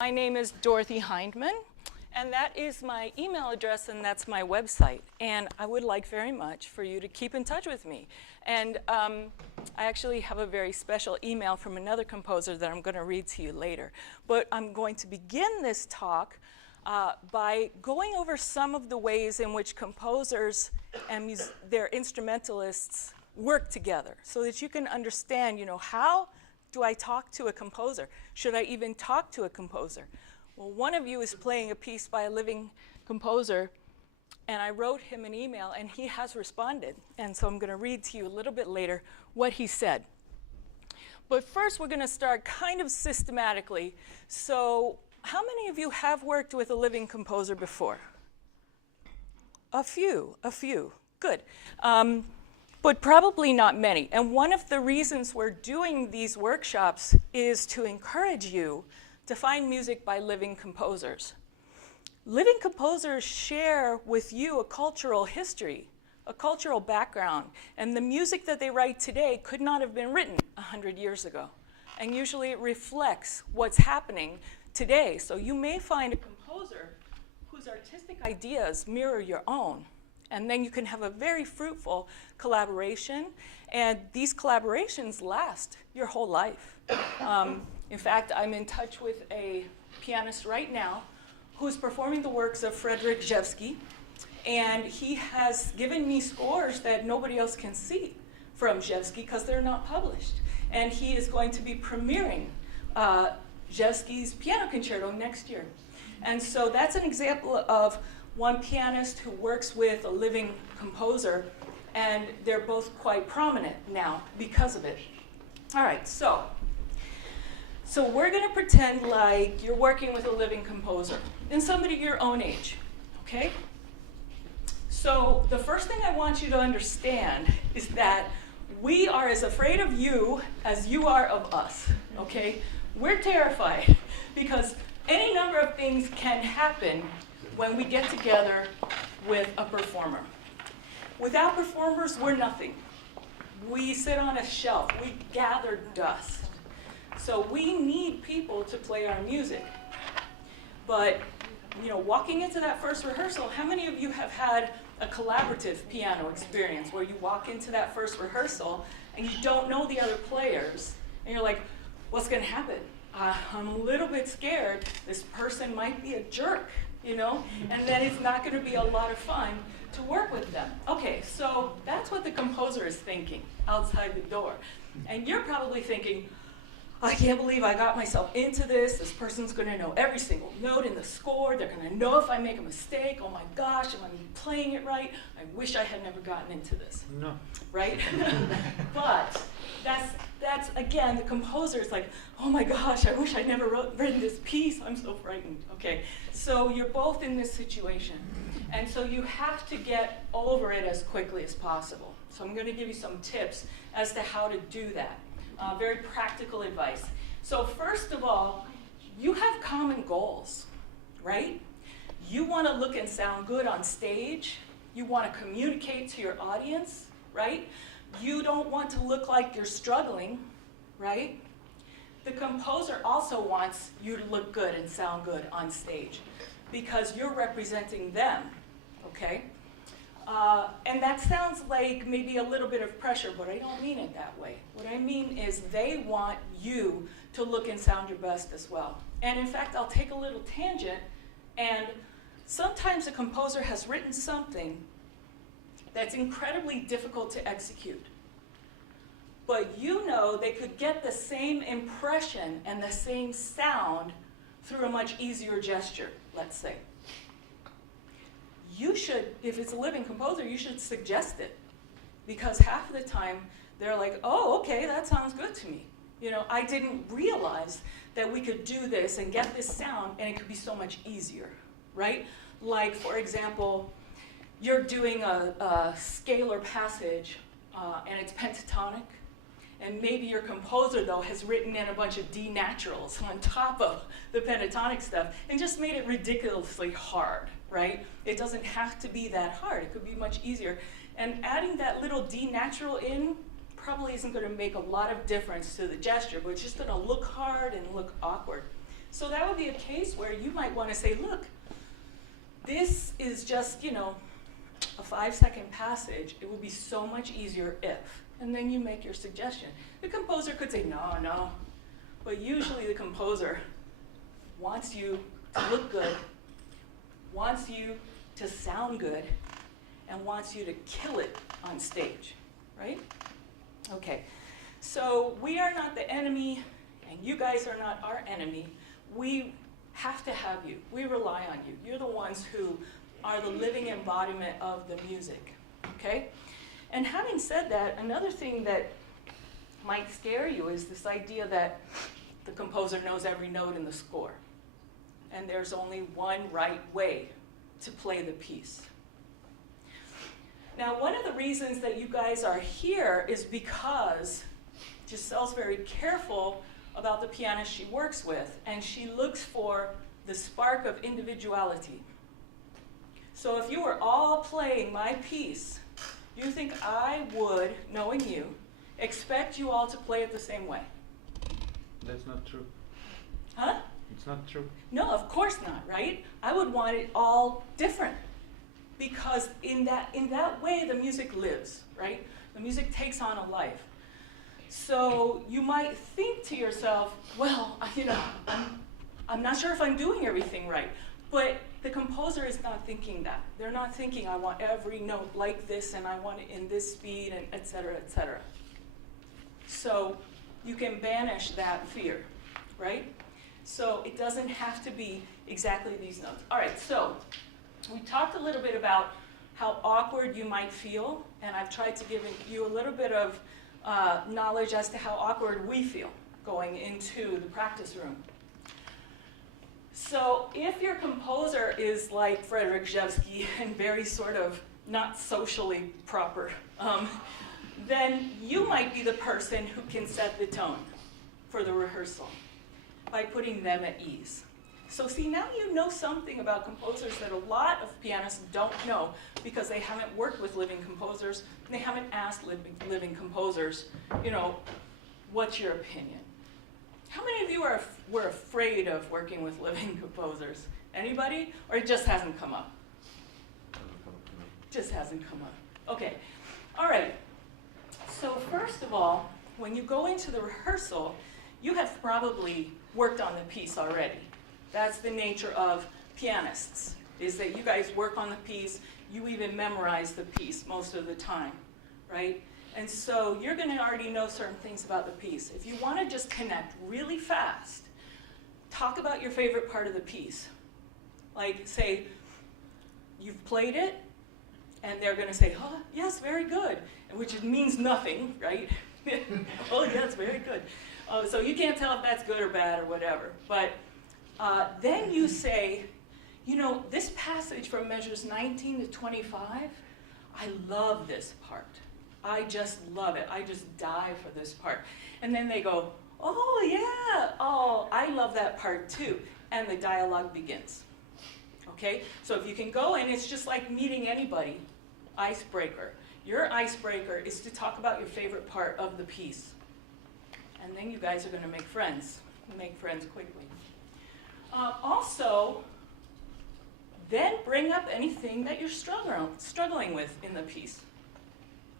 My name is Dorothy Hindman, and that is my email address, and that's my website. And I would like very much for you to keep in touch with me. And I actually have a very special email from another composer that I'm going to read to you later. But I'm going to begin this talk by going over some of the ways in which composers and their instrumentalists work together, so that you can understand, how do I talk to a composer? Should I even talk to a composer? Well, one of you is playing a piece by a living composer, and I wrote him an email, and he has responded. And so I'm going to read to you a little bit later what he said. But first, we're going to start kind of systematically. So how many of you have worked with a living composer before? A few. Good. But probably not many. And one of the reasons we're doing these workshops is to encourage you to find music by living composers. Living composers share with you a cultural history, a cultural background, and the music that they write today could not have been written 100 years ago. And usually it reflects what's happening today. So you may find a composer whose artistic ideas mirror your own. And then you can have a very fruitful collaboration. And these collaborations last your whole life. In fact, I'm in touch with a pianist right now who's performing the works of Frederick Rzewski. And he has given me scores that nobody else can see from Rzewski because they're not published. And he is going to be premiering Rzewski's piano concerto next year. And so that's an example of one pianist who works with a living composer, and they're both quite prominent now because of it. All right, so we're going to pretend like you're working with a living composer and somebody your own age, okay? So the first thing I want you to understand is that we are as afraid of you as you are of us, okay? We're terrified because any number of things can happen when we get together with a performer. Without performers, we're nothing. We sit on a shelf. We gather dust. So we need people to play our music. But, walking into that first rehearsal, how many of you have had a collaborative piano experience where you walk into that first rehearsal and you don't know the other players, and you're like, what's going to happen? I'm a little bit scared. This person might be a jerk. And then it's not going to be a lot of fun to work with them. Okay, so that's what the composer is thinking outside the door. And you're probably thinking, I can't believe I got myself into this. This person's going to know every single note in the score. They're going to know if I make a mistake. Oh my gosh, am I playing it right? I wish I had never gotten into this. No. Right? But that's again, the composer is like, oh my gosh, I wish I'd never written this piece. I'm so frightened. Okay, so you're both in this situation. And so you have to get over it as quickly as possible. So I'm going to give you some tips as to how to do that. Very practical advice. So first of all, you have common goals, right? You want to look and sound good on stage. You want to communicate to your audience, right? You don't want to look like you're struggling, right? The composer also wants you to look good and sound good on stage because you're representing them, okay? And that sounds like maybe a little bit of pressure, but I don't mean it that way. What I mean is they want you to look and sound your best as well. And in fact, I'll take a little tangent, and sometimes a composer has written something that's incredibly difficult to execute. But they could get the same impression and the same sound through a much easier gesture, let's say. You should, if it's a living composer, you should suggest it. Because half of the time, they're like, oh, okay, that sounds good to me. I didn't realize that we could do this and get this sound, and it could be so much easier, right? Like, for example, you're doing a scalar passage, and it's pentatonic, and maybe your composer, though, has written in a bunch of D naturals on top of the pentatonic stuff and just made it ridiculously hard, right? It doesn't have to be that hard. It could be much easier. And adding that little D natural in probably isn't going to make a lot of difference to the gesture, but it's just going to look hard and look awkward. So that would be a case where you might want to say, look, this is just, you know, a 5-second passage. It would be so much easier if. And then you make your suggestion. The composer could say, no. But usually the composer wants you to look good, wants you to sound good, and wants you to kill it on stage, right? Okay, so we are not the enemy, and you guys are not our enemy. We have to have you. We rely on you. You're the ones who are the living embodiment of the music, okay? And having said that, another thing that might scare you is this idea that the composer knows every note in the score, and there's only one right way to play the piece. Now, one of the reasons that you guys are here is because Giselle's very careful about the pianist she works with, and she looks for the spark of individuality. So if you were all playing my piece, do you think I would, knowing you, expect you all to play it the same way? That's not true. Huh? It's not true. No, of course not, right? I would want it all different. Because in that way, the music lives, right? The music takes on a life. So you might think to yourself, well, you know, I'm not sure if I'm doing everything right. But the composer is not thinking that. They're not thinking, I want every note like this, and I want it in this speed, and et cetera, et cetera. So you can banish that fear, right? So it doesn't have to be exactly these notes. All right, so we talked a little bit about how awkward you might feel, and I've tried to give you a little bit of knowledge as to how awkward we feel going into the practice room. So if your composer is like Frederick Rzewski and very sort of not socially proper, then you might be the person who can set the tone for the rehearsal by putting them at ease. So see, now you know something about composers that a lot of pianists don't know because they haven't worked with living composers, and they haven't asked living composers, you know, what's your opinion? How many of you were afraid of working with living composers? Anybody? Or it just hasn't come up? Just hasn't come up. Okay. All right. So first of all, when you go into the rehearsal, you have probably worked on the piece already. That's the nature of pianists, is that you guys work on the piece, you even memorize the piece most of the time, right? And so you're going to already know certain things about the piece. If you want to just connect really fast, talk about your favorite part of the piece. Like, say, you've played it, and they're going to say, oh, yes, very good, which means nothing, right? Oh, yes, very good. So you can't tell if that's good or bad or whatever. But then you say, you know, this passage from measures 19 to 25, I love this part. I just love it. I just die for this part. And then they go, oh, yeah. Oh, I love that part too. And the dialogue begins. Okay? So if you can go, and it's just like meeting anybody, icebreaker. Your icebreaker is to talk about your favorite part of the piece. And then you guys are going to make friends quickly. Also, then bring up anything that you're struggling with in the piece,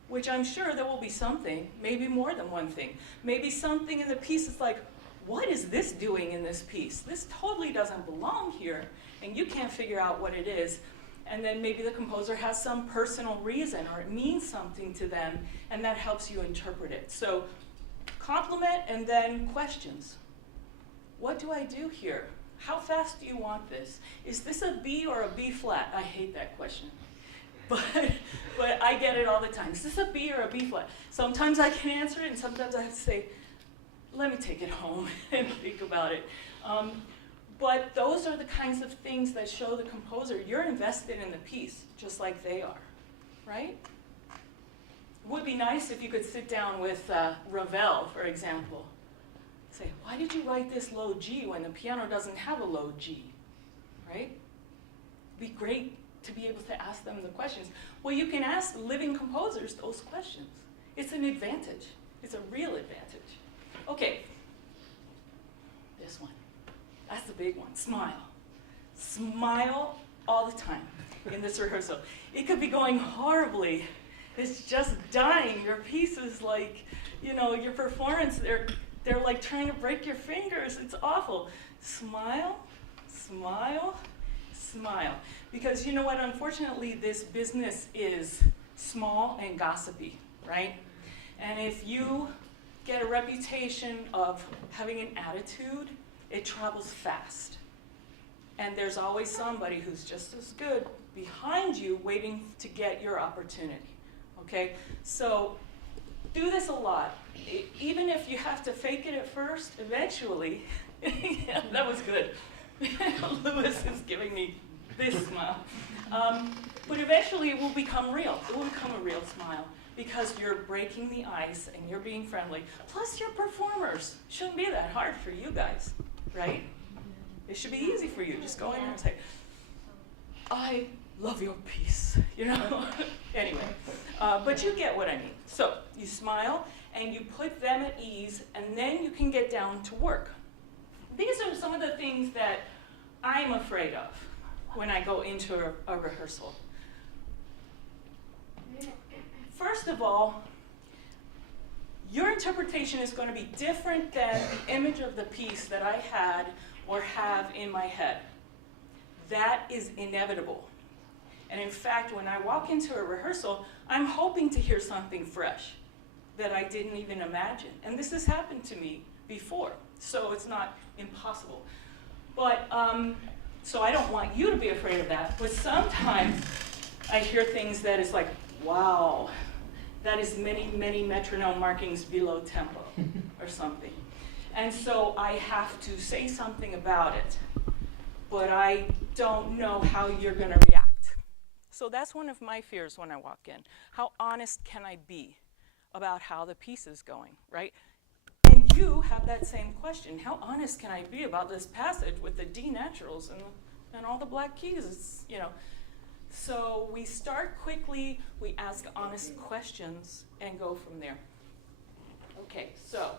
which I'm sure there will be something, maybe more than one thing. Maybe something in the piece is like, what is this doing in this piece? This totally doesn't belong here, and you can't figure out what it is. And then maybe the composer has some personal reason, or it means something to them, and that helps you interpret it. So compliment and then questions. What do I do here? How fast do you want this? Is this a B or a B flat? I hate that question. But I get it all the time. Is this a B or a B flat? Sometimes I can answer it, and sometimes I have to say, let me take it home and think about it. But those are the kinds of things that show the composer you're invested in the piece, just like they are, right? It would be nice if you could sit down with Ravel, for example. Say, why did you write this low G when the piano doesn't have a low G, right? It'd be great to be able to ask them the questions. Well, you can ask living composers those questions. It's an advantage. It's a real advantage. Okay, this one. That's the big one. Smile. Smile all the time in this rehearsal. It could be going horribly. It's just dying. Your piece is like, your performance, they're like trying to break your fingers. It's awful. Smile, smile, smile. Because you know what? Unfortunately, this business is small and gossipy, right? And if you get a reputation of having an attitude, it travels fast. And there's always somebody who's just as good behind you waiting to get your opportunity, okay? So do this a lot. Even if you have to fake it at first, eventually, yeah, that was good. Louis is giving me this smile. But eventually it will become real. It will become a real smile because you're breaking the ice and you're being friendly. Plus you're performers. Shouldn't be that hard for you guys, right? It should be easy for you. Just go in there and say, I love your piece, Anyway, but you get what I mean. So you smile and you put them at ease and then you can get down to work. These are some of the things that I'm afraid of when I go into a rehearsal. First of all, your interpretation is going to be different than the image of the piece that I had or have in my head. That is inevitable. And in fact, when I walk into a rehearsal, I'm hoping to hear something fresh that I didn't even imagine. And this has happened to me before, so it's not impossible. But, so I don't want you to be afraid of that, but sometimes I hear things that is like, wow, that is many, many metronome markings below tempo or something. And so I have to say something about it, but I don't know how you're going to react. So that's one of my fears when I walk in. How honest can I be about how the piece is going, right? And you have that same question. How honest can I be about this passage with the D naturals and all the black keys? It's, So we start quickly, we ask honest questions, and go from there. Okay, so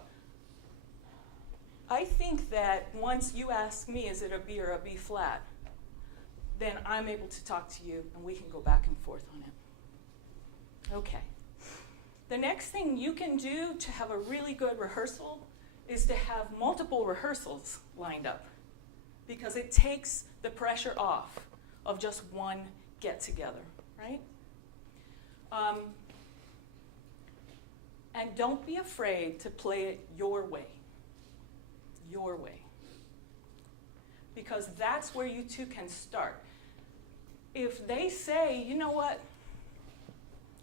I think that once you ask me, is it a B or a B flat, then I'm able to talk to you, and we can go back and forth on it. Okay. The next thing you can do to have a really good rehearsal is to have multiple rehearsals lined up, because it takes the pressure off of just one get-together, right? And don't be afraid to play it your way. Your way. Because that's where you two can start. If they say, you know what,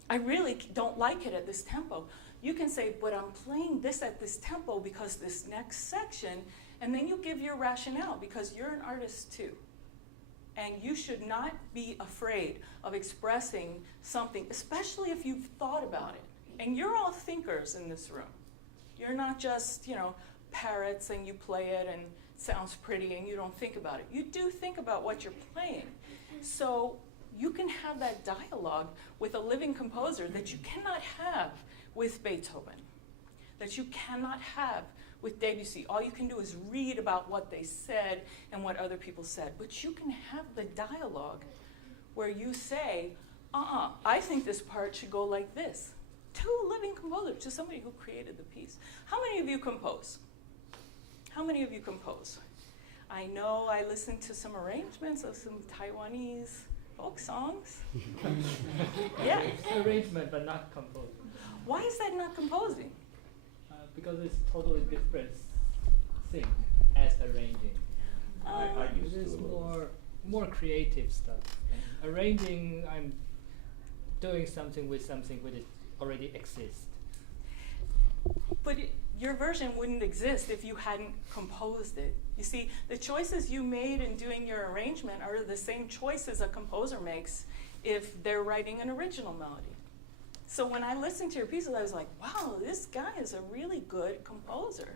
I really don't like it at this tempo, you can say, but I'm playing this at this tempo because this next section, and then you give your rationale because you're an artist too. And you should not be afraid of expressing something, especially if you've thought about it. And you're all thinkers in this room. You're not just, parrots and you play it and it sounds pretty and you don't think about it. You do think about what you're playing. So you can have that dialogue with a living composer that you cannot have with Beethoven, that you cannot have with Debussy. All you can do is read about what they said and what other people said. But you can have the dialogue where you say, I think this part should go like this. To a living composer, to somebody who created the piece. How many of you compose? How many of you compose? I know I listened to some arrangements of some Taiwanese folk songs. Yeah. Arrangement, but not composing. Why is that not composing? Because it's totally different thing as arranging. I used It is to. more creative stuff. And arranging, I'm doing something with something which already exists. But your version wouldn't exist if you hadn't composed it. You see, the choices you made in doing your arrangement are the same choices a composer makes if they're writing an original melody. So when I listened to your pieces, I was like, wow, this guy is a really good composer.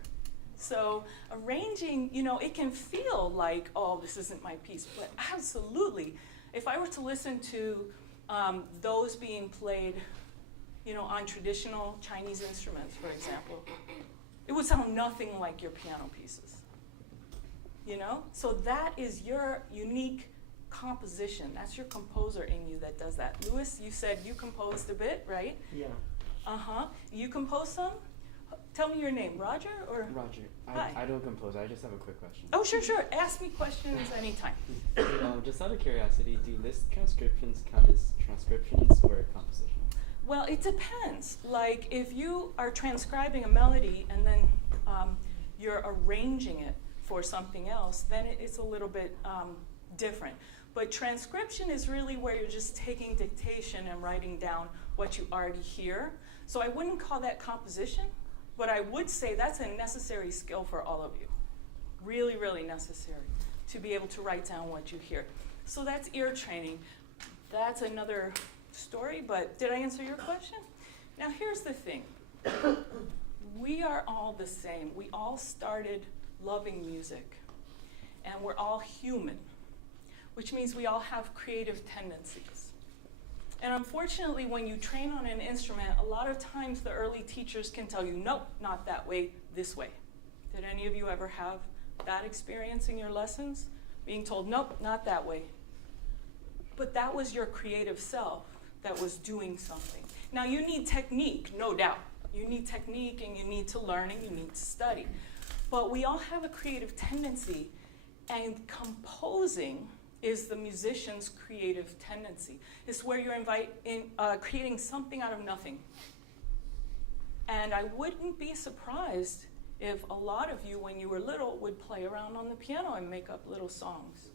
So arranging, it can feel like, oh, this isn't my piece, but absolutely. If I were to listen to those being played, on traditional Chinese instruments, for example, it would sound nothing like your piano pieces. you know? So that is your unique composition. That's your composer in you that does that. Louis, you said you composed a bit, right? Yeah, Uh-huh. You composed some? Tell me your name, Roger or? Roger. Hi. I don't compose. I just have a quick question. Oh, sure, sure. Ask me questions anytime. Just out of curiosity, do list transcriptions count as transcriptions or composition? Well, it depends. Like if you are transcribing a melody and then you're arranging it for something else, then it's a little bit different. But transcription is really where you're just taking dictation and writing down what you already hear. So I wouldn't call that composition, but I would say that's a necessary skill for all of you. Really, really necessary to be able to write down what you hear. So that's ear training. That's another story, but did I answer your question? Now here's the thing. We are all the same. We all started loving music, and we're all human, which means we all have creative tendencies. And unfortunately, when you train on an instrument, a lot of times the early teachers can tell you, nope, not that way, this way. Did any of you ever have that experience in your lessons? Being told, nope, not that way. But that was your creative self that was doing something. Now you need technique, no doubt. You need technique and you need to learn and you need to study. But we all have a creative tendency, and composing is the musician's creative tendency. It's where you're creating something out of nothing. And I wouldn't be surprised if a lot of you, when you were little, would play around on the piano and make up little songs.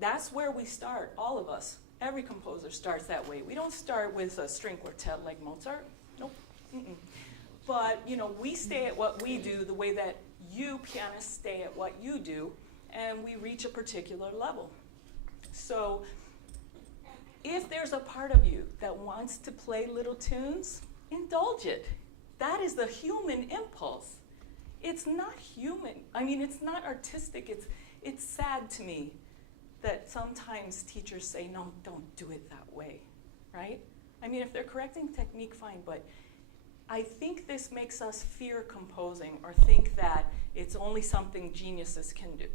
That's where we start, all of us. Every composer starts that way. We don't start with a string quartet like Mozart. Nope. Mm-mm. But we stay at what we do the way that you pianists stay at what you do, and we reach a particular level. So if there's a part of you that wants to play little tunes, indulge it. That is the human impulse. It's not human. I mean, it's not artistic. It's sad to me that sometimes teachers say, no, don't do it that way, right? I mean, if they're correcting technique, fine, but I think this makes us fear composing or think that it's only something geniuses can do.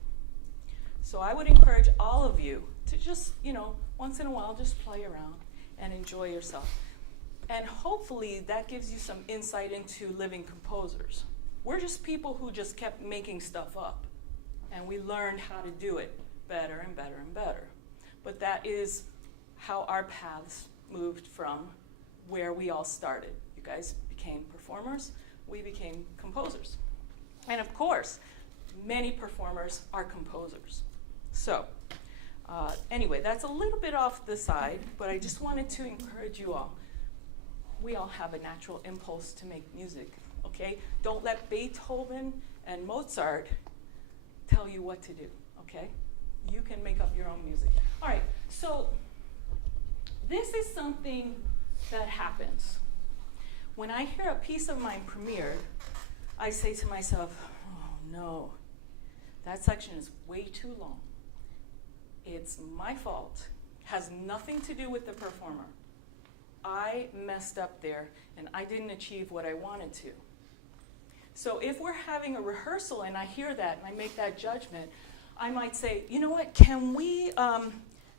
So I would encourage all of you to just, once in a while, just play around and enjoy yourself. And hopefully that gives you some insight into living composers. We're just people who just kept making stuff up, and we learned how to do it better and better and better. But that is how our paths moved from where we all started. You guys became performers, we became composers. And of course, many performers are composers. So anyway, that's a little bit off the side, but I just wanted to encourage you all. We all have a natural impulse to make music, okay? Don't let Beethoven and Mozart tell you what to do, okay? You can make up your own music. All right, so this is something that happens. When I hear a piece of mine premiered, I say to myself, oh no, that section is way too long. It's my fault. Has nothing to do with the performer. I messed up there and I didn't achieve what I wanted to. So if we're having a rehearsal and I hear that and I make that judgment, I might say, you know what, can we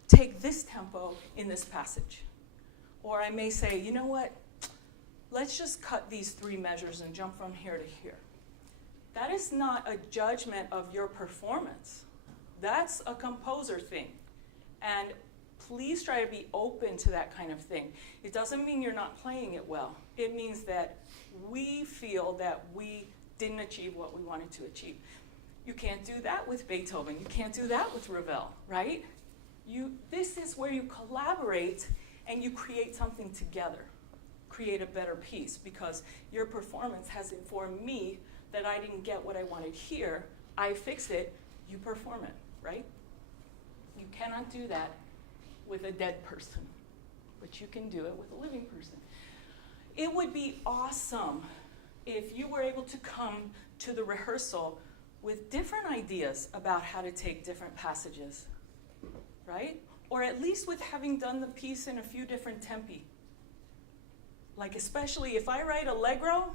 take this tempo in this passage? Or I may say, you know what, let's just cut these 3 measures and jump from here to here. That is not a judgment of your performance. That's a composer thing. And please try to be open to that kind of thing. It doesn't mean you're not playing it well. It means that we feel that we didn't achieve what we wanted to achieve. You can't do that with Beethoven. You can't do that with Ravel, right? This is where you collaborate and you create something together. Create a better piece, because your performance has informed me that I didn't get what I wanted here. I fix it, you perform it, right? You cannot do that with a dead person, but you can do it with a living person. It would be awesome if you were able to come to the rehearsal with different ideas about how to take different passages, right? Or at least with having done the piece in a few different tempi. Like especially if I write allegro,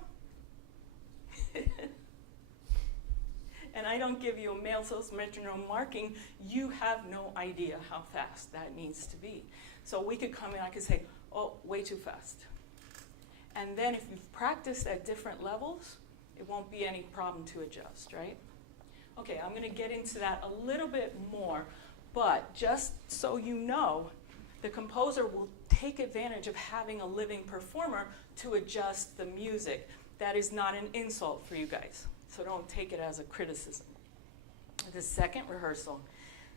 and I don't give you a Mailso's metronome marking, you have no idea how fast that needs to be. So we could come in, I could say, oh, way too fast. And then if you've practiced at different levels, it won't be any problem to adjust, right? Okay, I'm going to get into that a little bit more, but just so you know, the composer will take advantage of having a living performer to adjust the music. That is not an insult for you guys, so don't take it as a criticism. The second rehearsal.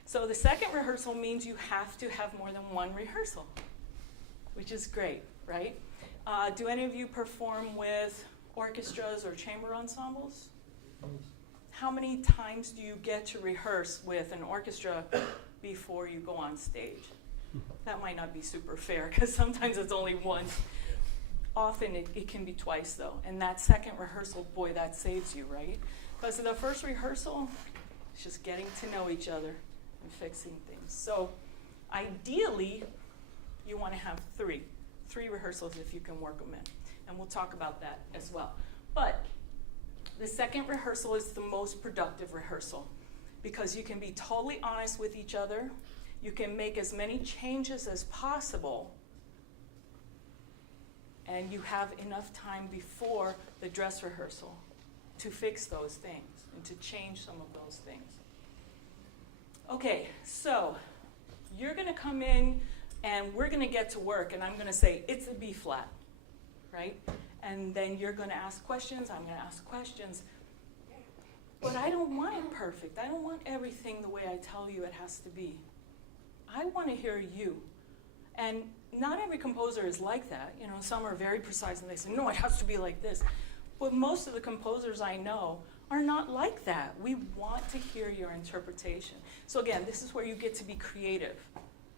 So the second rehearsal means you have to have more than one rehearsal, which is great, right? Do any of you perform with orchestras or chamber ensembles? How many times do you get to rehearse with an orchestra before you go on stage? That might not be super fair, because sometimes it's only once. Often it can be twice, though. And that second rehearsal, boy, that saves you, right? Because in the first rehearsal, it's just getting to know each other and fixing things. So ideally, you want to have three rehearsals if you can work them in. And we'll talk about that as well. But the second rehearsal is the most productive rehearsal, because you can be totally honest with each other. You can make as many changes as possible, and you have enough time before the dress rehearsal to fix those things and to change some of those things. Okay, so you're going to come in and we're going to get to work, and I'm going to say, it's a B flat, right? And then you're going to ask questions, I'm going to ask questions. But I don't want it perfect. I don't want everything the way I tell you it has to be. I want to hear you. And not every composer is like that. You know, some are very precise and they say, no, it has to be like this. But most of the composers I know are not like that. We want to hear your interpretation. So again, this is where you get to be creative.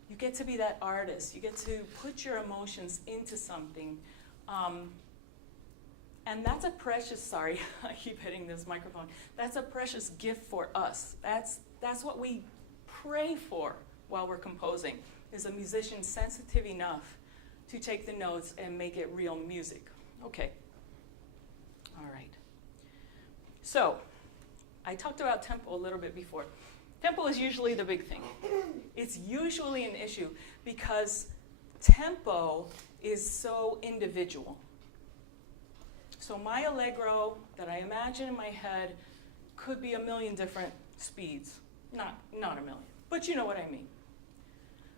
You get to be that artist. You get to put your emotions into something. And that's a precious, sorry, I keep hitting this microphone. That's a precious gift for us. That's what we pray for while we're composing, is a musician sensitive enough to take the notes and make it real music. Okay. All right. So, I talked about tempo a little bit before. Tempo is usually the big thing. It's usually an issue because tempo is so individual. So my allegro that I imagine in my head could be a million different speeds. Not a million, but you know what I mean.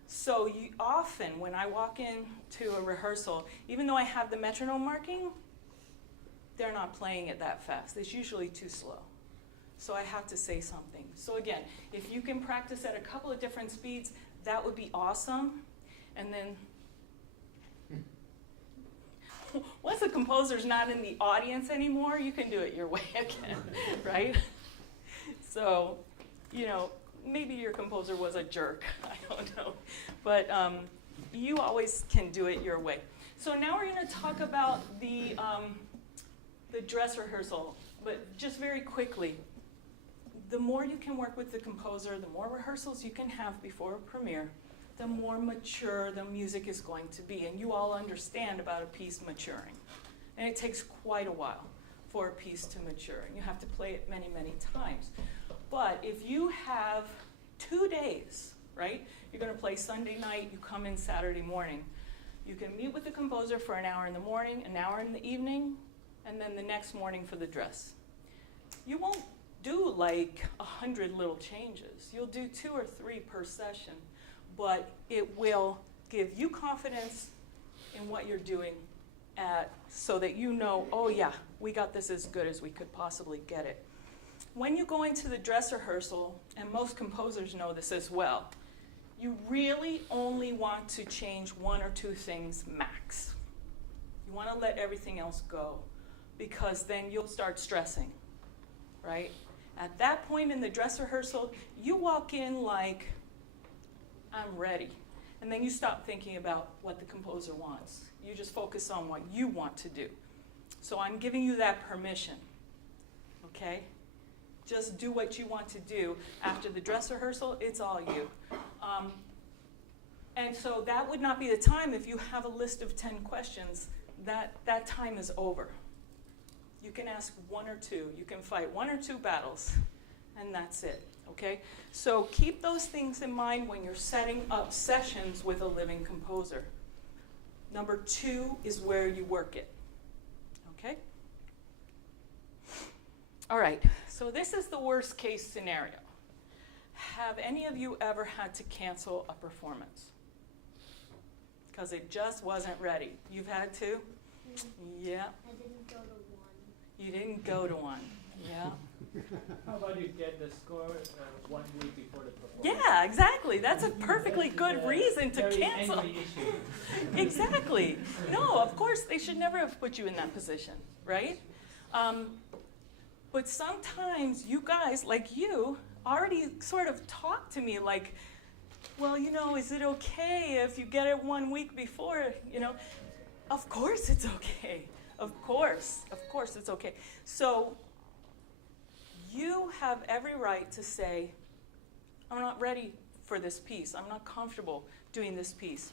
So often when I walk into a rehearsal, even though I have the metronome marking, they're not playing it that fast. It's usually too slow. So I have to say something. So again, if you can practice at a couple of different speeds, that would be awesome. And then once the composer's not in the audience anymore, you can do it your way again, right? So, you know, maybe your composer was a jerk, I don't know. But you always can do it your way. So now we're going to talk about the dress rehearsal, but just very quickly. The more you can work with the composer, the more rehearsals you can have before a premiere, the more mature the music is going to be. And you all understand about a piece maturing. And it takes quite a while for a piece to mature. And you have to play it many, many times. But if you have 2 days, right? You're going to play Sunday night, you come in Saturday morning. You can meet with the composer for an hour in the morning, an hour in the evening, and then the next morning for the dress. You won't do like 100 little changes. You'll do 2 or 3 per session, but it will give you confidence in what you're doing so that you know, oh yeah, we got this as good as we could possibly get it. When you go into the dress rehearsal, and most composers know this as well, you really only want to change 1 or 2 things max. You want to let everything else go, because then you'll start stressing, right? At that point in the dress rehearsal, you walk in like, I'm ready. And then you stop thinking about what the composer wants. You just focus on what you want to do. So I'm giving you that permission, okay? Just do what you want to do. After the dress rehearsal, it's all you. And so that would not be the time if you have a list of 10 questions. That time is over. You can ask 1 or 2. You can fight 1 or 2 battles. and that's it, okay? So keep those things in mind when you're setting up sessions with a living composer. Number 2 is where you work it, okay? All right, so this is the worst case scenario. Have any of you ever had to cancel a performance? Because it just wasn't ready. You've had to? Yeah. I didn't go to one. You didn't go to one. Yeah. How about you get the score 1 week before the performance? Yeah, exactly. That's a perfectly good Yeah, reason to very cancel. angry issue. Exactly. No, of course, they should never have put you in that position, right? But sometimes you guys, like you, already sort of talk to me like, well, you know, is it okay if you get it 1 week before, you know? Of course it's okay. Of course it's okay. So you have every right to say, I'm not ready for this piece. I'm not comfortable doing this piece.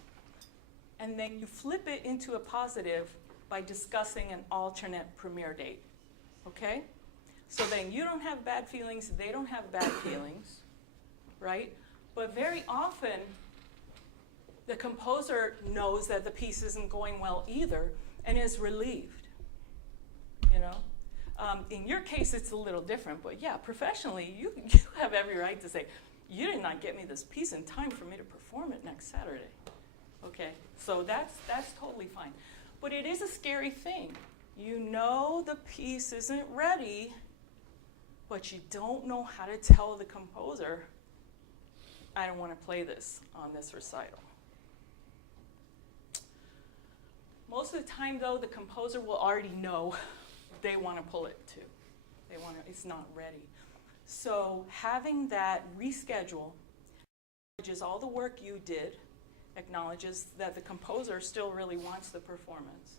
And then you flip it into a positive by discussing an alternate premiere date, okay? So then you don't have bad feelings, they don't have bad feelings, right? But very often, the composer knows that the piece isn't going well either and is relieved, you know? In your case, it's a little different, but yeah, professionally, you have every right to say, you did not get me this piece in time for me to perform it next Saturday, okay? So that's totally fine. But it is a scary thing. You know the piece isn't ready, but you don't know how to tell the composer, I don't want to play this on this recital. Most of the time, though, the composer will already know they want to pull it too. It's not ready. So having that reschedule acknowledges all the work you did, acknowledges that the composer still really wants the performance,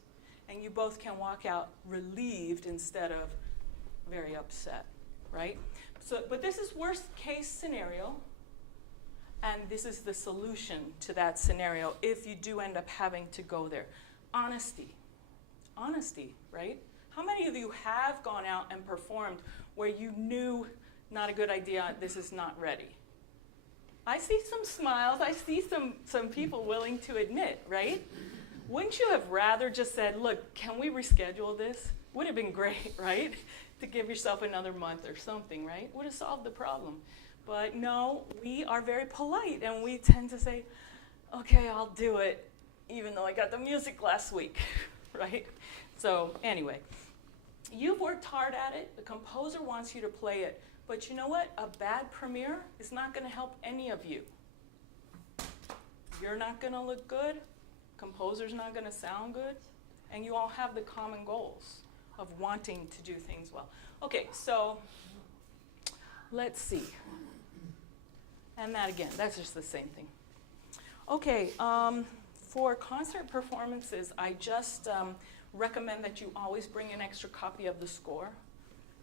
and you both can walk out relieved instead of very upset, right? So, but this is worst case scenario, and this is the solution to that scenario if you do end up having to go there. Honesty, right? How many of you have gone out and performed where you knew, not a good idea, this is not ready? I see some smiles, I see some people willing to admit, right? Wouldn't you have rather just said, look, can we reschedule this? Would have been great, right? To give yourself another month or something, right? Would have solved the problem. But no, we are very polite and we tend to say, okay, I'll do it, even though I got the music last week, right? So anyway, you've worked hard at it. The composer wants you to play it. But you know what? A bad premiere is not going to help any of you. You're not going to look good. Composer's not going to sound good. And you all have the common goals of wanting to do things well. Okay, so let's see. And that again, that's just the same thing. Okay, for concert performances, I just recommend that you always bring an extra copy of the score.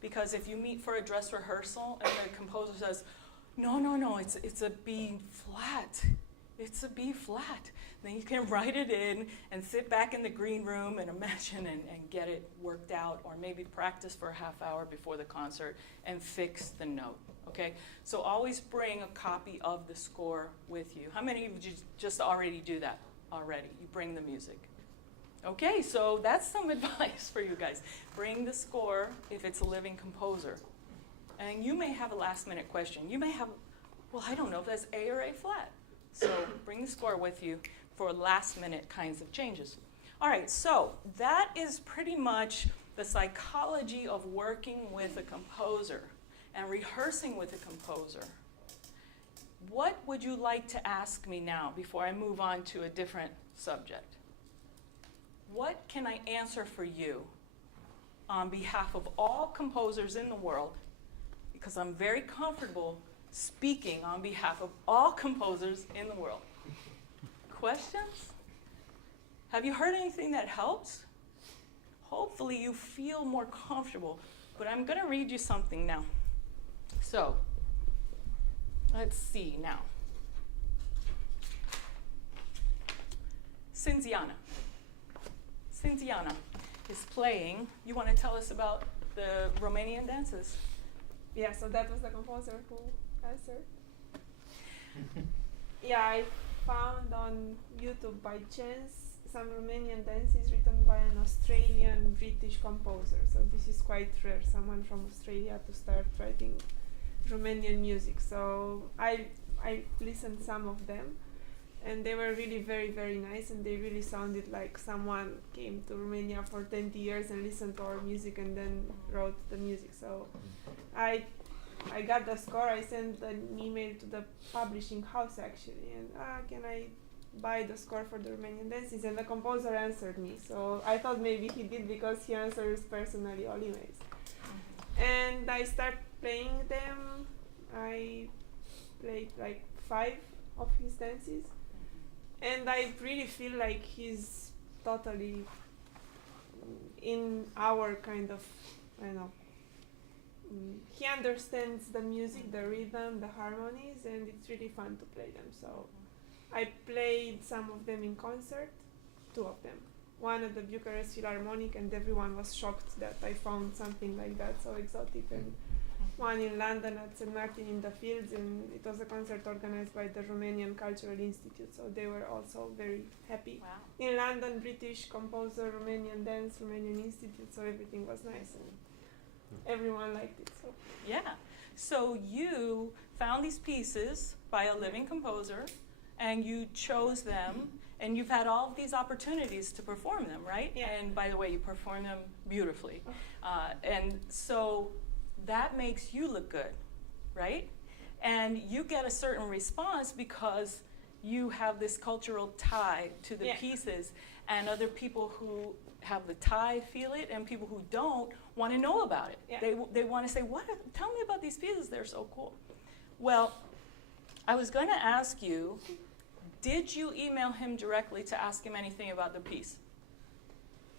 Because if you meet for a dress rehearsal and the composer says, no, it's a B flat. It's a B flat. Then you can write it in and sit back in the green room and imagine and get it worked out, or maybe practice for a half hour before the concert and fix the note, okay? So always bring a copy of the score with you. How many of you just already do that already? You bring the music. Okay, so that's some advice for you guys. Bring the score if it's a living composer. And you may have a last minute question. You may have, well, I don't know if that's A or A flat. So bring the score with you for last minute kinds of changes. All right, so that is pretty much the psychology of working with a composer and rehearsing with a composer. What would you like to ask me now before I move on to a different subject? What can I answer for you on behalf of all composers in the world? Because I'm very comfortable speaking on behalf of all composers in the world. Questions? Have you heard anything that helps? Hopefully you feel more comfortable, but I'm going to read you something now. So, let's see now. Cinziana is playing. You want to tell us about the Romanian dances? Yeah, so that was the composer who answered. Yeah, I found on YouTube by chance some Romanian dances written by an Australian British composer. So this is quite rare, someone from Australia to start writing Romanian music. So I listened some of them, and they were really very, very nice, and they really sounded like someone came to Romania for 20 years and listened to our music and then wrote the music. So I got the score. I sent an email to the publishing house actually, and can I buy the score for the Romanian dances? And the composer answered me. So I thought maybe he did because he answers personally all emails. And I start playing them. I played like 5 of his dances, and I really feel like he's totally in our kind of, I don't know, he understands the music, the rhythm, the harmonies, and it's really fun to play them. So I played some of them in concert, 2 of them. One at the Bucharest Philharmonic, and everyone was shocked that I found something like that so exotic. And one in London at St. Martin in the Fields, and it was a concert organized by the Romanian Cultural Institute, so they were also very happy. Wow. In London, British composer, Romanian dance, Romanian Institute, so everything was nice and everyone liked it. So Yeah. So you found these pieces by a living composer, and you chose them, and you've had all of these opportunities to perform them, right? Yeah. And by the way, you perform them beautifully. And so that makes you look good, right? And you get a certain response because you have this cultural tie to the pieces, and other people who have the tie feel it, and people who don't want to know about it. Yeah. They want to say, tell me about these pieces, they're so cool. Well, I was going to ask you, did you email him directly to ask him anything about the piece?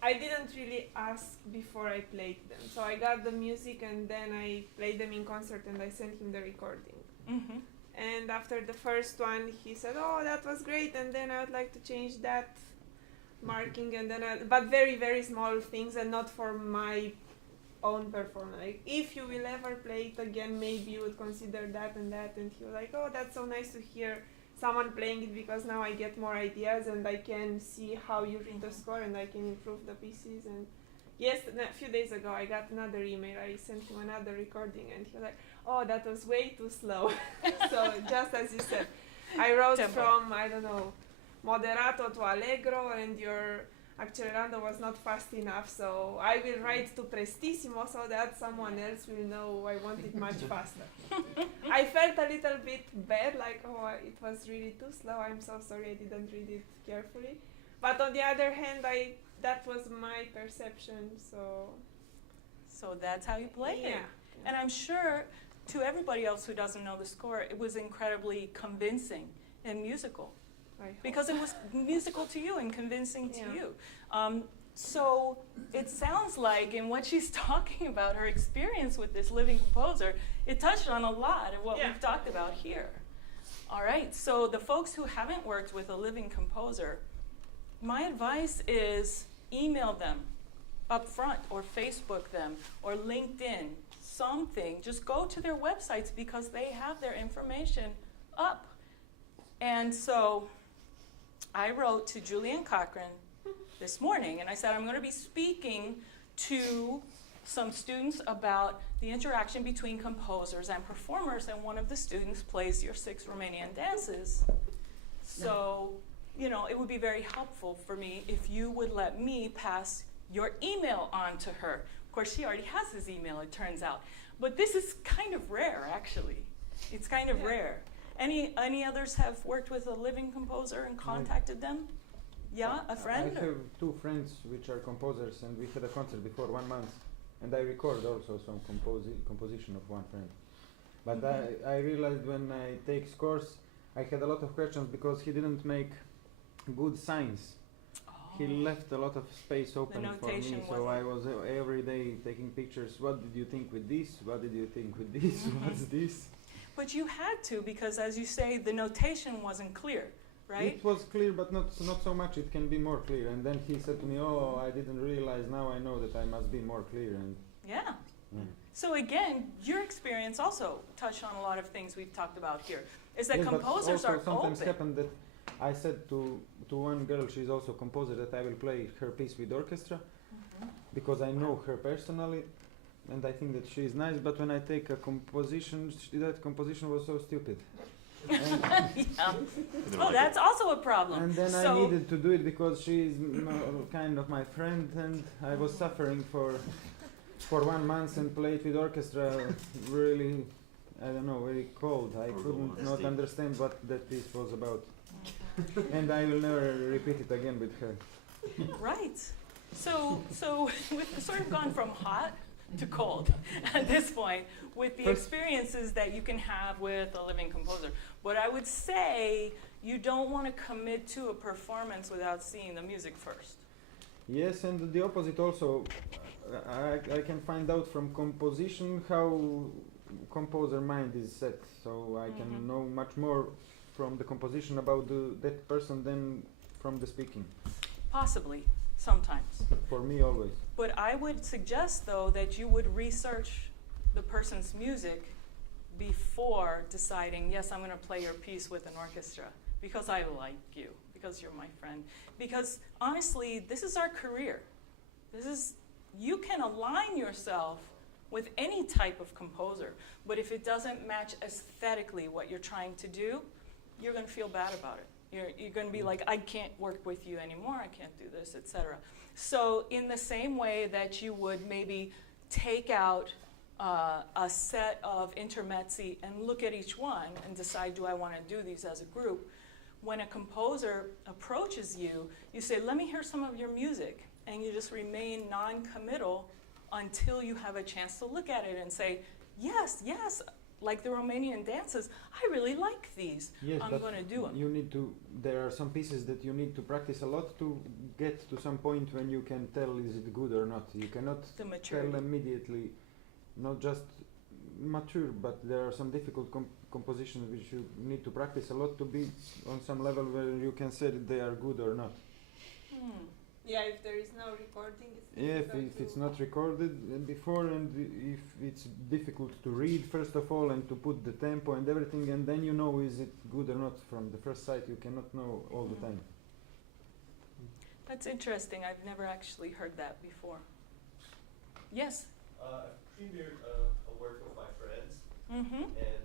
I didn't really ask before I played them. So I got the music and then I played them in concert and I sent him the recording. Mm-hmm. And after the first one, he said, "Oh, that was great, and then I would like to change that marking," and then but very, very small things and not for my own performance. Like, if you will ever play it again, maybe you would consider that and that. And he was like, "Oh, that's so nice to hear someone playing it, because now I get more ideas and I can see how you read the score and I can improve the pieces." And yes, a few days ago I got another email. I sent him another recording and he was like, "Oh, that was way too slow." So just as you said, I wrote Tempo. from, I don't know, moderato to allegro, and your accelerando was not fast enough, so I will write to prestissimo so that someone else will know I want it much faster. I felt a little bit bad, like, oh, it was really too slow, I'm so sorry I didn't read it carefully. But on the other hand, that was my perception, so... So that's how you played it. Yeah. And I'm sure to everybody else who doesn't know the score, it was incredibly convincing and musical. Because it was musical to you and convincing to you. So it sounds like, in what she's talking about, her experience with this living composer, it touched on a lot of what we've talked about here. All right, so the folks who haven't worked with a living composer, my advice is email them up front, or Facebook them, or LinkedIn, something. Just go to their websites because they have their information up. And so I wrote to Julian Cochran this morning, and I said, I'm going to be speaking to some students about the interaction between composers and performers, and one of the students plays your 6 Romanian dances. So, you know, it would be very helpful for me if you would let me pass your email on to her. Of course, she already has his email, it turns out. But this is kind of rare, actually. It's kind of rare. Any others have worked with a living composer and contacted them? Yeah, a friend? I have 2 friends which are composers, and we had a concert before 1 month, and I record also some composition of one friend. But I realized when I take scores, I had a lot of questions because he didn't make good signs. He left a lot of space open for me, so I was every day taking pictures. What did you think with this? What did you think with this? What's this? But you had to, because as you say, the notation wasn't clear, right? It was clear, but not so much. It can be more clear. And then he said to me, "Oh, I didn't realize. Now I know that I must be more clear." And Yeah, Yeah. So again, your experience also touched on a lot of things we've talked about here. Is that Yes, but composers also are sometimes open. happen that I said to one girl, she's also a composer, that I will play her piece with orchestra Mhm. because I know her personally, and I think that she is nice. But when I take a composition, that composition was so stupid. And, Yeah. Oh, that's also a problem. and then so, I needed to do it because she is kind of my friend, and I was suffering for 1 month and played with orchestra really, I don't know, very cold. I couldn't not understand what that piece was about. And I will never repeat it again with her. Right. So we've sort of gone from hot to cold at this point with the First- experiences that you can have with a living composer. But I would say you don't want to commit to a performance without seeing the music first. Yes, and the opposite also. I can find out from composition how composer mind is set, so I can Mhm. know much more from the composition about that person than from the speaking. Possibly, sometimes. For me, always. But I would suggest, though, that you would research the person's music before deciding, yes, I'm going to play your piece with an orchestra because I like you, because you're my friend. Because honestly, this is our career. You can align yourself with any type of composer, but if it doesn't match aesthetically what you're trying to do, you're going to feel bad about it. You're going to be like, I can't work with you anymore, I can't do this, etc. So in the same way that you would maybe take out a set of intermezzi and look at each one and decide, do I want to do these as a group? When a composer approaches you, you say, let me hear some of your music. And you just remain non-committal until you have a chance to look at it and say, yes, like the Romanian dances, I really like these. Yes, I'm but going to do them. you need to. There are some pieces that you need to practice a lot to get to some point when you can tell is it good or not. You cannot The maturity. tell immediately, not just mature, but there are some difficult compositions which you need to practice a lot to be on some level where you can say that they are good or not. Hmm. Yeah, if there is no recording, it's Yeah, difficult if it's to- not recorded before, and if it's difficult to read first of all, and to put the tempo and everything, and then you know is it good or not from the first sight. You cannot know all the time. That's interesting. I've never actually heard that before. Yes? I premiered a work of my friend's, Mm-hmm. and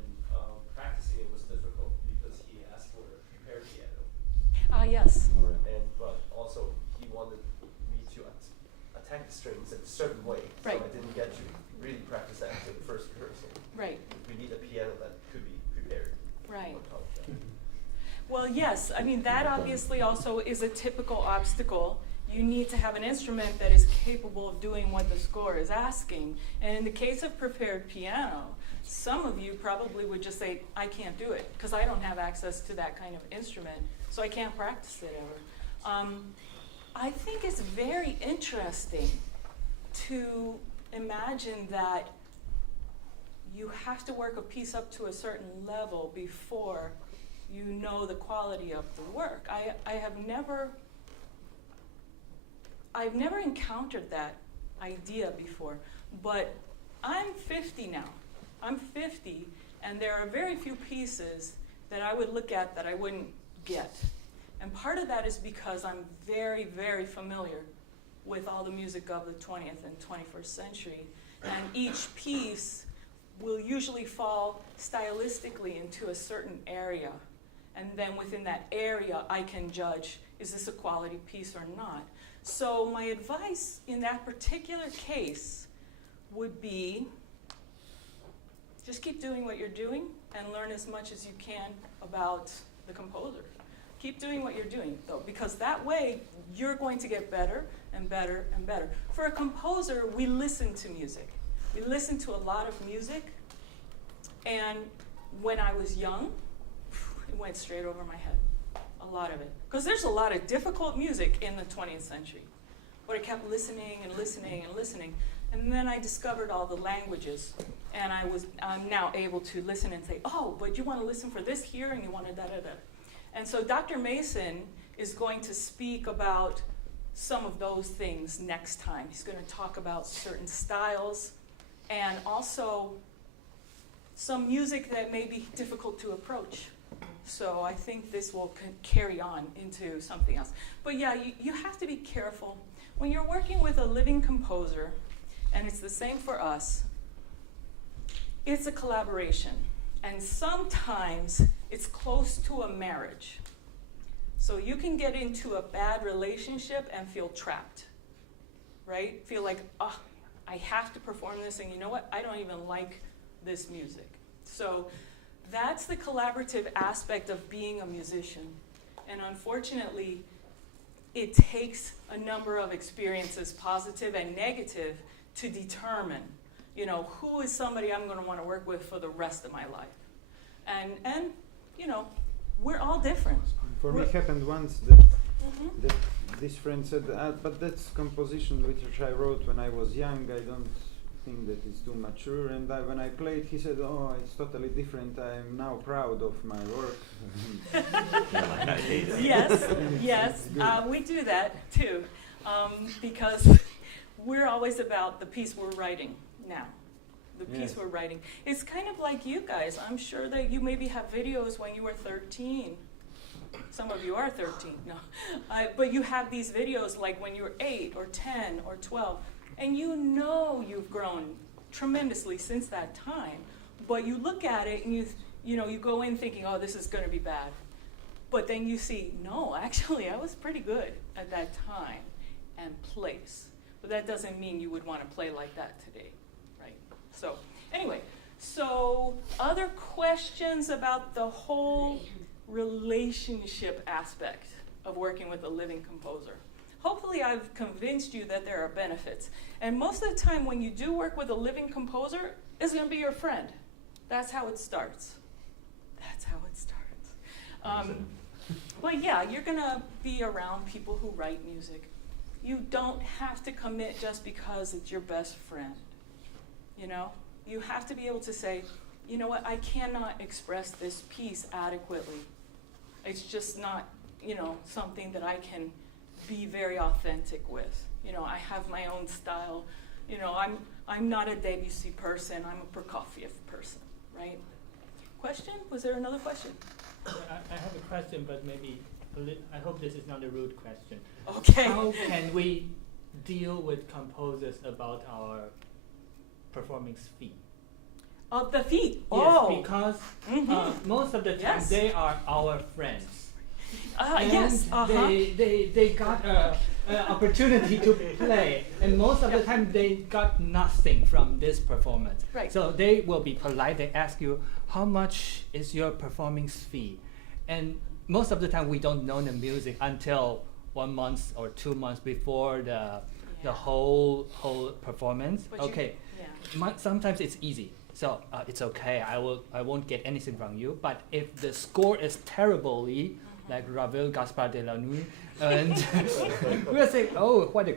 practicing it was difficult because he asked for a prepared piano, Ah, yes. but also he wanted me to attack the strings in a certain way, Right. so I didn't get to really practice that until the first rehearsal. Right, We need a piano that could be prepared right. on top of that. Well, yes, I mean, that obviously also is a typical obstacle. You need to have an instrument that is capable of doing what the score is asking. And in the case of prepared piano, some of you probably would just say, I can't do it, because I don't have access to that kind of instrument, so I can't practice it ever. I think it's very interesting to imagine that you have to work a piece up to a certain level before you know the quality of the work. I've never encountered that idea before, but I'm 50 now. I'm 50, and there are very few pieces that I would look at that I wouldn't get. And part of that is because I'm very, very familiar with all the music of the 20th and 21st century. And each piece will usually fall stylistically into a certain area. And then within that area, I can judge, is this a quality piece or not? So my advice in that particular case would be, just keep doing what you're doing and learn as much as you can about the composer. Keep doing what you're doing, though, because that way you're going to get better and better and better. For a composer, we listen to music. We listen to a lot of music, and when I was young, it went straight over my head, a lot of it. Because there's a lot of difficult music in the 20th century, but I kept listening and listening and listening, and then I discovered all the languages, and I'm now able to listen and say, oh, but you want to listen for this here, and you want to da-da-da. And so Dr. Mason is going to speak about some of those things next time. He's going to talk about certain styles and also some music that may be difficult to approach. So I think this will carry on into something else. But yeah, you have to be careful. When you're working with a living composer, and it's the same for us, it's a collaboration. And sometimes it's close to a marriage. So you can get into a bad relationship and feel trapped, right? Feel like, oh, I have to perform this, and you know what? I don't even like this music. So that's the collaborative aspect of being a musician. And unfortunately, it takes a number of experiences, positive and negative, to determine, you know, who is somebody I'm going to want to work with for the rest of my life. And you know, we're all different. For me, We're- it happened once that this friend said, but that's composition which I wrote when I was young. I don't think that it's too mature. And when I played, he said, oh, it's totally different. I'm now proud of my work. Yes, yes, we do that too, because we're always about the piece we're writing now. The piece Yes. we're writing. It's kind of like you guys. I'm sure that you maybe have videos when you were 13. Some of you are 13, no. But you have these videos like when you were 8 or 10 or 12, and you know you've grown tremendously since that time. But you look at it and you go in thinking, oh, this is going to be bad. But then you see, no, actually, I was pretty good at that time and place. But that doesn't mean you would want to play like that today, right? So anyway, so other questions about the whole relationship aspect of working with a living composer? Hopefully I've convinced you that there are benefits. And most of the time when you do work with a living composer, it's going to be your friend. That's how it starts. That's how it starts. But yeah, you're going to be around people who write music. You don't have to commit just because it's your best friend. You know, you have to be able to say, you know what, I cannot express this piece adequately. It's just not, you know, something that I can be very authentic with. You know, I have my own style. You know, I'm not a Debussy person, I'm a Prokofiev person, right? Question? Was there another question? I have a question, but maybe I hope this is not a rude question. Okay. How can we deal with composers about our performance fee? Oh, the feet. Yes, Oh. because Mhm. most of the time Yes. they are our friends. And Yes. they got an opportunity to play, and most of the time they got nothing from this performance. Right. So they will be polite. They ask you, how much is your performance fee? And most of the time we don't know the music until 1 month or 2 months before the Yeah. whole performance. But you- Okay. yeah. Sometimes it's easy. So it's okay. I won't get anything from you. But if the score is terribly, like Ravel, Gaspard de la Nuit, and we'll say, oh, what a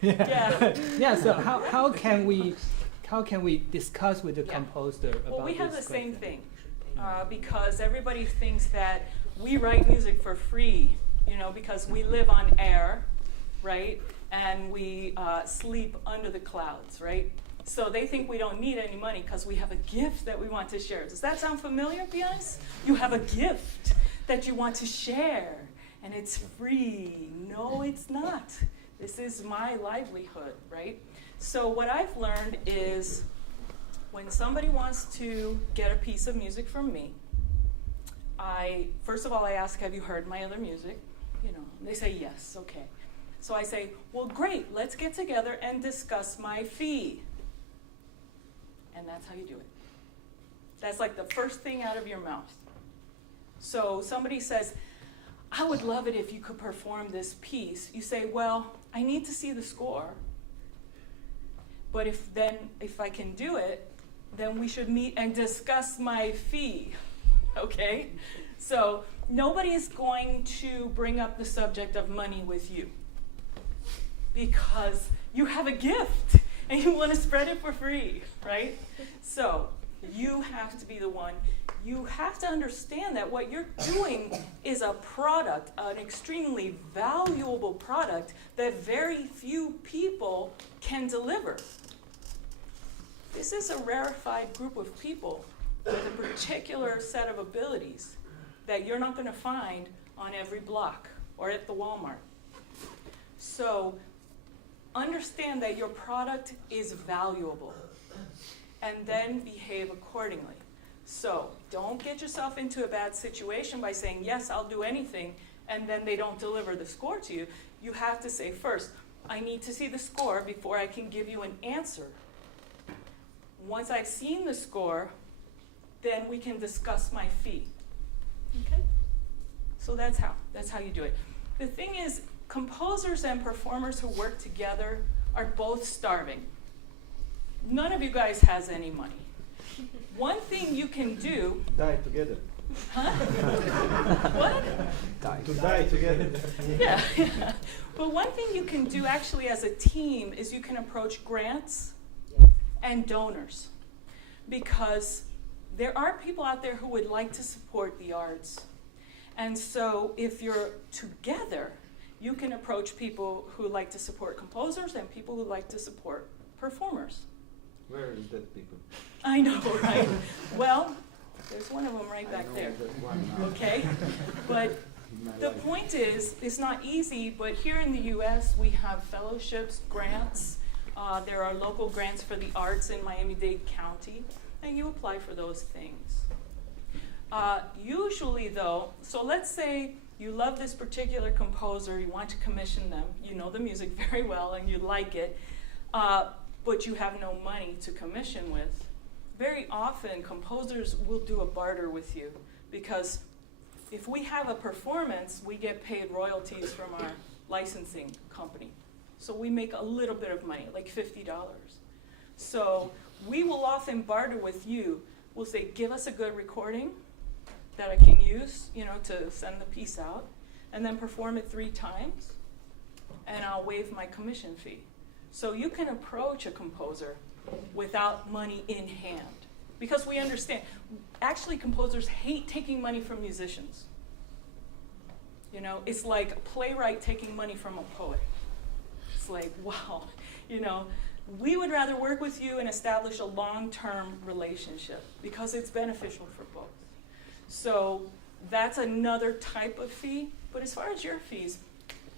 Yeah. yeah. So how can we discuss with the Yeah. composer about Well, we have the this same question? thing because everybody thinks that we write music for free, you know, because we live on air, right? And we sleep under the clouds, right? So they think we don't need any money because we have a gift that we want to share. Does that sound familiar, pianists? You have a gift that you want to share, and it's free. No, it's not. This is my livelihood, right? So what I've learned is when somebody wants to get a piece of music from me, first of all, I ask, have you heard my other music? You know, they say yes, okay. So I say, well, great, let's get together and discuss my fee. And that's how you do it. That's like the first thing out of your mouth. So somebody says, I would love it if you could perform this piece. You say, well, I need to see the score. But if I can do it, then we should meet and discuss my fee. Okay? So nobody is going to bring up the subject of money with you because you have a gift and you want to spread it for free, right? So you have to be the one. You have to understand that what you're doing is a product, an extremely valuable product that very few people can deliver. This is a rarefied group of people with a particular set of abilities that you're not going to find on every block or at the Walmart. So understand that your product is valuable and then behave accordingly. So don't get yourself into a bad situation by saying, yes, I'll do anything, and then they don't deliver the score to you. You have to say first, I need to see the score before I can give you an answer. Once I've seen the score, then we can discuss my fee. Okay? So that's how you do it. The thing is, composers and performers who work together are both starving. None of you guys has any money. One thing you can do. Die together. Huh? What? To die together. Yeah. But one thing you can do actually as a team is you can approach grants and donors, because there are people out there who would like to support the arts. And so if you're together, you can approach people who like to support composers and people who like to support performers. Where is that people? I know, right? Well, there's one of them right back there. That one now. Okay? But In my the life. point is, it's not easy, but here in the US, we have fellowships, grants. There are local grants for the arts in Miami-Dade County, and you apply for those things. Usually, though, so let's say you love this particular composer, you want to commission them, you know the music very well, and you like it, but you have no money to commission with. Very often, composers will do a barter with you, because if we have a performance, we get paid royalties from our licensing company. So we make a little bit of money, like $50. So we will often barter with you. We'll say, give us a good recording that I can use, to send the piece out, and then perform it 3 times, and I'll waive my commission fee. So you can approach a composer without money in hand, because we understand. Actually, composers hate taking money from musicians. It's like a playwright taking money from a poet. It's like, wow, we would rather work with you and establish a long-term relationship because it's beneficial for both. So that's another type of fee. But as far as your fees,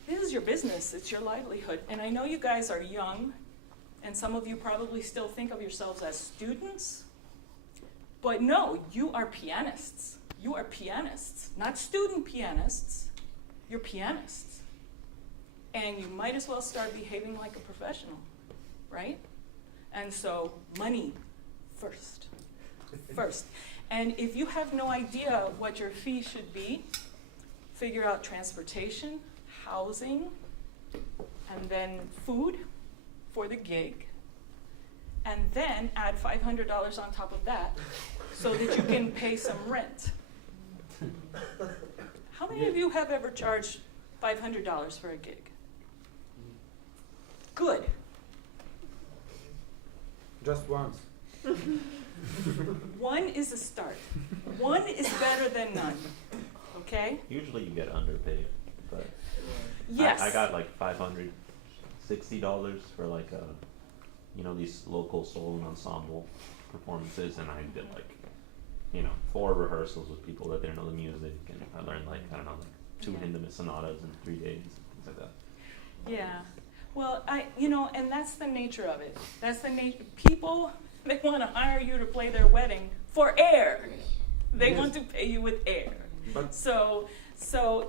this is your business. It's your livelihood. And I know you guys are young, and some of you probably still think of yourselves as students. But no, you are pianists. You are pianists, not student pianists. You're pianists. And you might as well start behaving like a professional, right? And so money first. And if you have no idea what your fee should be, figure out transportation, housing, and then food for the gig, and then add $500 on top of that so that you can pay some rent. How many of you have ever charged $500 for a gig? Good. Just once. One is a start. One is better than none. Okay? Usually you get underpaid, but Yes. I got like $560 for like these local soul and ensemble performances, and I did like 4 rehearsals with people that didn't know the music, and I learned like 2 Hindman sonatas in 3 days, things like that. Yeah. Well, and that's the nature of it. That's the nature. People, they want to hire you to play their wedding for air. They want to pay you with air. But So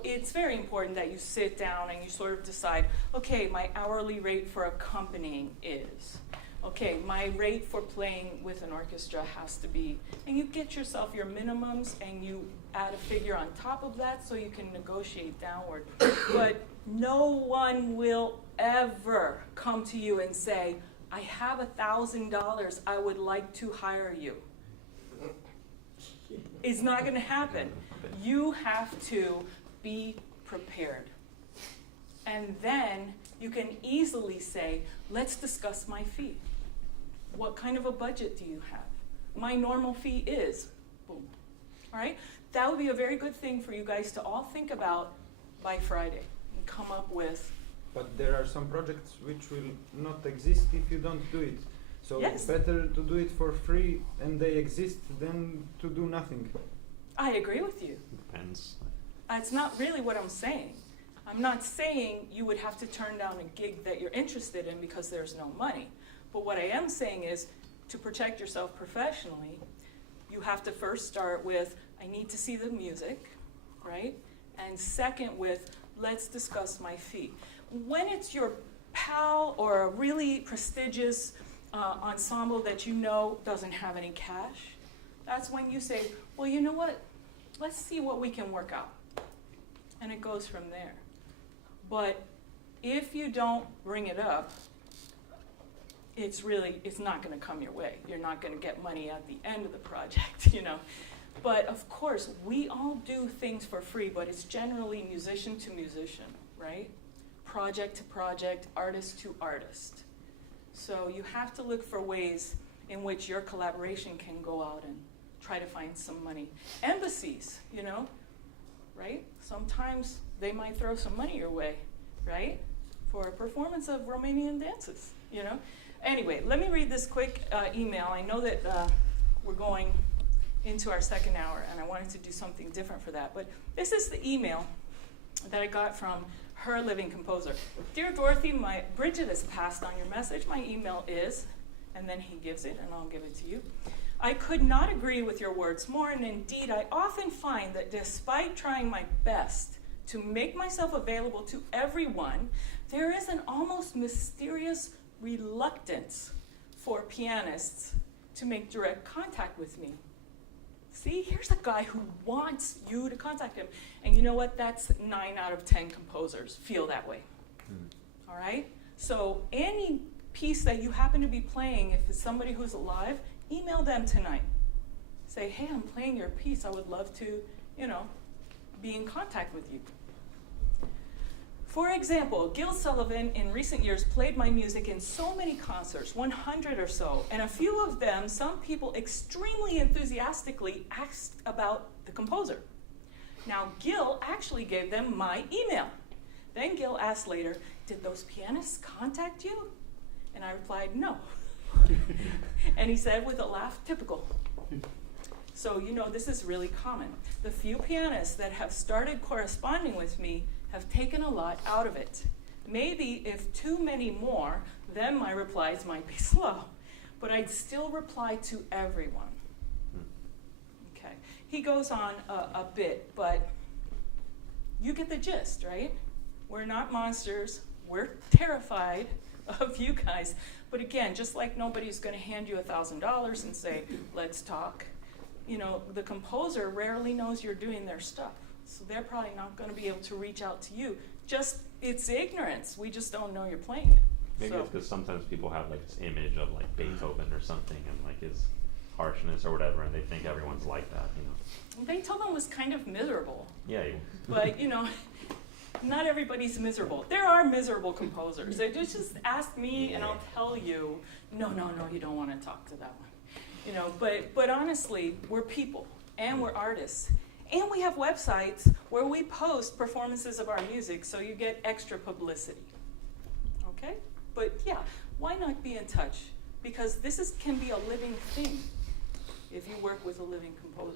it's very important that you sit down and you sort of decide, okay, my hourly rate for accompanying is, okay, my rate for playing with an orchestra has to be, and you get yourself your minimums and you add a figure on top of that so you can negotiate downward. But no one will ever come to you and say, I have $1,000, I would like to hire you. It's not going to happen. You have to be prepared. And then you can easily say, let's discuss my fee. What kind of a budget do you have? My normal fee is, boom. All right? That would be a very good thing for you guys to all think about by Friday and come up with. there are some projects which will not exist if you don't do it. So Yes. better to do it for free and they exist than to do nothing. I agree with you. Depends. That's not really what I'm saying. I'm not saying you would have to turn down a gig that you're interested in because there's no money. But what I am saying is, to protect yourself professionally, you have to first start with, I need to see the music, right? And second with, let's discuss my fee. When it's your pal or a really prestigious ensemble that you know doesn't have any cash, that's when you say, well, you know what? Let's see what we can work out. And it goes from there. But if you don't bring it up, it's not going to come your way. You're not going to get money at the end of the project, you know. But of course, we all do things for free, but it's generally musician to musician, right? Project to project, artist to artist. So you have to look for ways in which your collaboration can go out and try to find some money. Embassies, you know, right? Sometimes they might throw some money your way, right? For a performance of Romanian dances, you know? Anyway, let me read this quick email. I know that we're going into our second hour, and I wanted to do something different for that. But this is the email that I got from her living composer. Dear Dorothy, Bridget has passed on your message. My email is, and then he gives it, and I'll give it to you. I could not agree with your words more, and indeed, I often find that despite trying my best to make myself available to everyone, there is an almost mysterious reluctance for pianists to make direct contact with me. See, here's a guy who wants you to contact him. And you know what? That's 9 out of 10 composers feel that way. All right? So any piece that you happen to be playing, if it's somebody who's alive, email them tonight. Say, hey, I'm playing your piece. I would love to, you know, be in contact with you. For example, Gil Sullivan in recent years played my music in so many concerts, 100 or so, and a few of them, some people extremely enthusiastically asked about the composer. Now, Gil actually gave them my email. Then Gil asked later, did those pianists contact you? And I replied, no. And he said with a laugh, typical. So, you know, this is really common. The few pianists that have started corresponding with me have taken a lot out of it. Maybe if too many more, then my replies might be slow. But I'd still reply to everyone. Okay. He goes on a bit, but you get the gist, right? We're not monsters. We're terrified of you guys. But again, just like nobody's going to hand you $1,000 and say, let's talk, you know, the composer rarely knows you're doing their stuff. So they're probably not going to be able to reach out to you. Just, it's ignorance. We just don't know you're playing it. Maybe So- it's because sometimes people have like this image of like Beethoven or something and like his harshness or whatever, and they think everyone's like that, you know. Beethoven was kind of miserable. Yeah. But, you know, not everybody's miserable. There are miserable composers. They just ask me and I'll tell you, no, you don't want to talk to that one. You know, but honestly, we're people and we're artists. And we have websites where we post performances of our music so you get extra publicity. Okay? But yeah, why not be in touch? Because this can be a living thing if you work with a living composer.